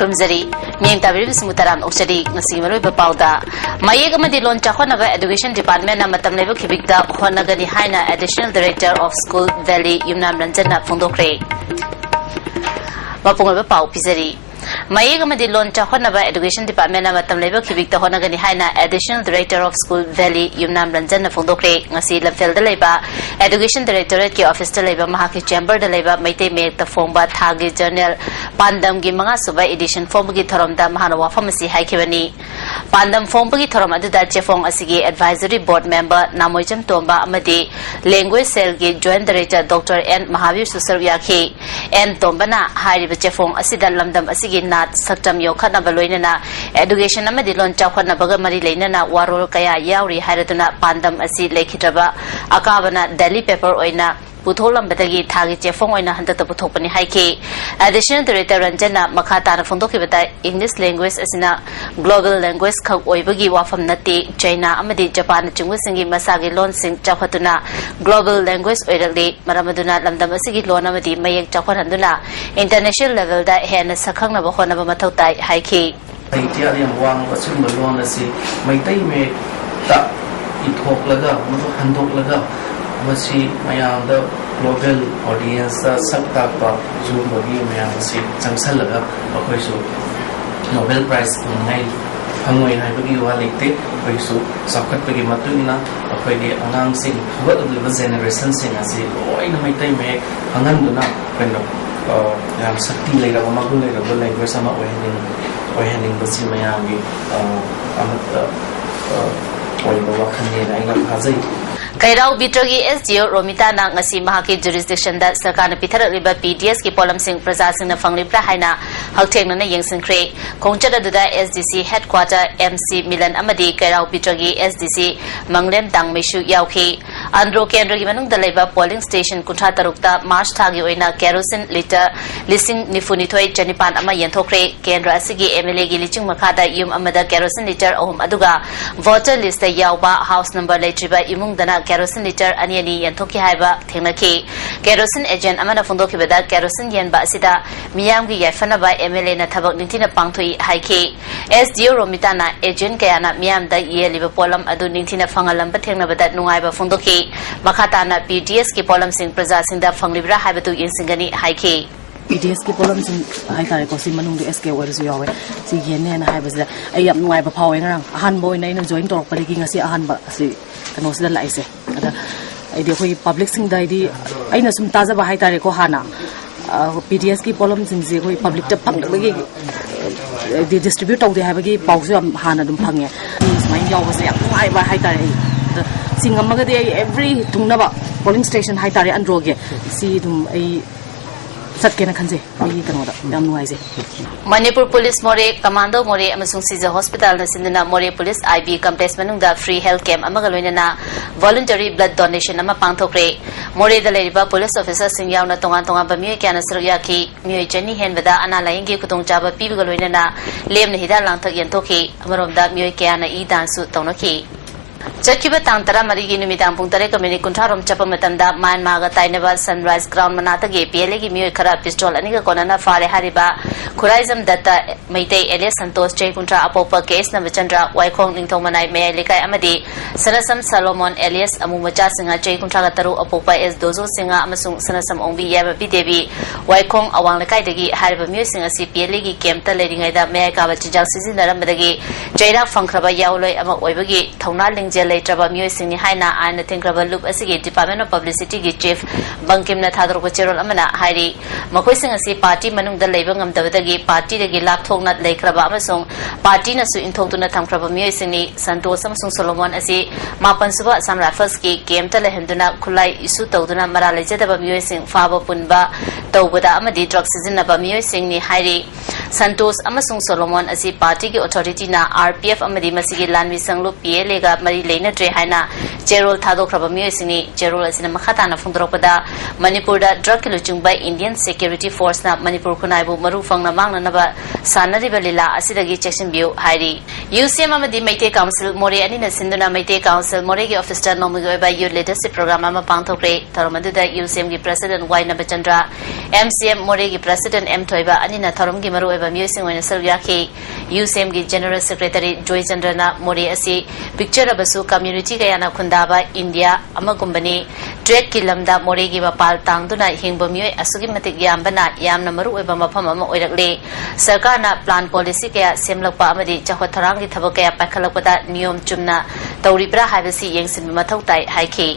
Krumzari, Ming Tabiri Smutaram Oxadi, Nasimaru Bapauda, Mayega Madilon Chahonava Education Department, Namatam Level Kibikta, Honagani Haina, Additional Director of School Valley, Yumnam Ranjana Fundokre. Mapunga Pau Pizari. Mayega Madilon Chahonava Education Department, Namatam Level Kibikta, Honagani Haina, Additional Director of School Valley, Yumnam Ranjana Fundokre, Nasi Lafel de Leba, Education Directorate ki Office de Leba, Mahaki Chamber de Leba, Maite Make the Fomba, Thagi Journal, Pandam Gimanga Suba Edition Fombagi Thoramda Mahanawa Pharmacy Haikivani. Pandam Fombagi Thoramada Chefong Asigi Advisory Board Member Namoijam Tomba Amadi, Language Cell Gi Joint Director Dr. N. Mahavir Susaryaki, N. Tombana, Hari Chefong Asida Lamdam Asigi Nat, Saktam Yokana Baloinana, Education Amadi Loncha Hanabaga Marilena, Warol Kaya Yauri Haratuna, Pandam Asi Lakitaba, Akavana, Delhi Pepper Oina. Putholam Batagi Tagi Chefong Oina Hanta Putopani Haiki. Additional Director Ranjana Makata Fondoki Bata English language as in a global language Kak Oibagi Wafam Nati, China, Amadi, Japan, Chungusingi, Masagi, Lon Sing, Chapatuna, global language Oidali, Maramaduna, Lamdamasigi, Lonamadi, Mayak Chapananduna, international level that Hena Sakanga Bahona Matota Haiki. Italian Wang was in Malona say, my time it talk laga, handok laga. Masi mayang the global audience subtapa Zoom bagi mayang si changsal laga akoy so Nobel Prize ngai hangoi hai bagi walite akoy so sakat bagi matuna akoy di angang sing what of the generation sing asi oi na mai tai me hangan duna kendo yam sakti lega magun lega language sama oi haning basi mayang gi amat oi bawa khane na inga phajai Kairau Bitrogi SGO Romita Nang Ngasi Mahaki jurisdiction that Sakana Peter Riba PDS ki Polam Sing Praza Sing na Fanglipra Haina Hakteng na Yang Kre Kongchada Duda SDC headquarter MC Milan Amadi Kairau Bitrogi SDC Manglem Dang Meshu Yauki Andro Kendra Gimanung Daleba polling station Kunta Tarukta March Tagi Oina Kerosene liter Listing Nifunitoi Janipan Ama Yentokre Kendra Asigi MLA Giliching Makata Yum Amada Kerosene liter Ohum Aduga voter list Yauba house number Letriba Imung Dana Kerosene liter Aniani Yantoki Haiba Tenaki Kerosene agent Amana Fundoki Beda Kerosene Yen Basida Miyamgi Yafanaba MLA Natabak Nintina Pangtui Haiki SDO Romitana agent Kayana Miyam da Ye Liverpolam Adu Nintina Fangalam Batena Beda Nungaiba Fundoki Makatana PDS ki Polam Sing Praza Sinda Fanglibra Habatu Insingani Haiki PDS ki Polam Sing Haitare Kosi Manung the SK Wars Yawe si Yene and Hibas I am no Iba Powering Han Boy Nine and joint talk Pariking as Ahanba si Kanos the Lice I public sing the idea I know some Taza Haitare Kohana PDS ki Polam Sing Zego public to punk the distribute of the Habagi Pausam Hanadum Panga is my Yawas Iba Haitare Singamagade every Tunaba polling station Haitare and Droge see them a Satkena Kanze, Manipur Police More, Commando More, Amasung Caesar Hospital, Sindana More Police IB Complex Manunda Free Health Camp, Amagaluna, Voluntary Blood Donation, Amapantokre, More the Ladiba Police Officer Singyana Tonga Tonga Bamu Kana Suryaki, Mu Jenny Henveda, Anna Laingi Kutung Java, Pigaluna, Lem Hida Lanta Yantoki, Amaronda Muikiana E Dansu Tonoki. Chakiba Tantara Marigi Numitang Puntare Community Kuntarum Chapamatanda, Man Maga Tainava Sunrise Ground Manata Gay, Pielegi Muikara Pistol, Anika Konana Fare Hariba, Kurizam Data, Maite Elias Santos, J. Kuntra Apopa Case Navachandra, Waikong Lintomanai, Mealika Amadi, Sanasam Salomon, Elias Amumacha Singer, J. Kuntrataru Apopa S. Dozo Singer, Amasung Sanasam Ombi Yaba Bidebi, Waikong Awang Degi, Hariba Musing, a CPLegi, Kemta Lading Ida, Meaka, Chijal Sizin, Ramadagi, Jada Funkraba Yauloi, Ama Webagi, Tonaling. Later about music in Haina and the Tinkraba Loop as a Department of Publicity Chief Bankim Natadro Chero Amana Hari Makwissing a party Manung the Labor of the party the Gilap Tonat Lake Rabamasong Party Nasu in Totuna Tankraba Musini Santo Samsung Solomon as a Mapansuba Sam Rafaski Game Telehenduna Kulai Isu Toduna Maralejeta Musing Faba Punba Tobuda Amadi drug season about musing ni Hari Santos Amasung Solomon as a party authority na RPF Amadi Masigi Lanmi Sanglu Pielega Marie mari leinatre haina cherol thadokraba miyosini cherol asina makhatana phungdropada Manipurda drug luchungba Indian Security Force na Manipur khunaibu maru fangna mangna naba sanariba lila asidagi chection view hairi UCM amadi Maite Council More anina sinduna Maite Council More gi officer nomugo ba youth leadership program ama pangthokre tharomadu UCM gi president Y Nabachandra MCM More gi president M Thoiba anina tharom gi maru eba miyosing oina servyakhi UCM gi general secretary Joy Chandrana More asi picture abasu community kayana khundaba India amagumbani trade ki lamda More gi bapal tangduna hingbo miyoy asugi matik yambana yamna maru eba mafam ama oirakle sarkarna plan policy kaya semlakpa amadi chahwa tharang gi thabak kaya pakhalakpada niyom chumna tauribra haibasi yengsin mathau tai haiki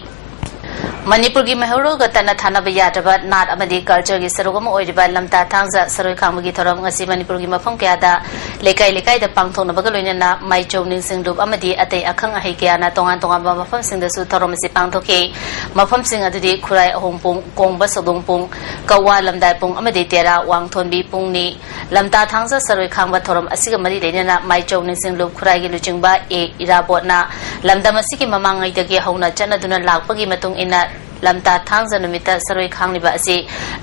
Manipur gi mahoro gatana thana bayadaba nat amadi culture gi sarogam oiriba lamta thangza saroi khanggi thoram ngasi Manipur gi mafam kaya da lekai da pangthong na bagaloina na mai chowning singdup amadi atei akhang ahi kaya na tongan ba mafam singda su thoram si pangthoke mafam sing adudi khurai ahongpung kongba sodongpung kawa lamdai pung amadi tera wangthonbi pungni lamta thangza saroi khangba thoram asiga mari leina na mai chowning singlup khurai gi luchingba irabot na lamdam asigi mamangai dagi hauna chanaduna lakpagi matung ina lamta thangza numita saroi khangniba asi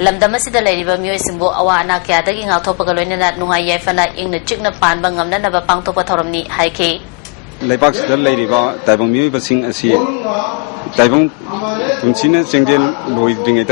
lamdam asida leiriba miyoi simbo awa ana kya dagi ngauthopaga loinana nungai yaifana ingna chikna panba ngamna naba pangthopa thoramni haike Lepak sida leiriba taibang miyoi basing asi taibang punsina chengjel loi dringai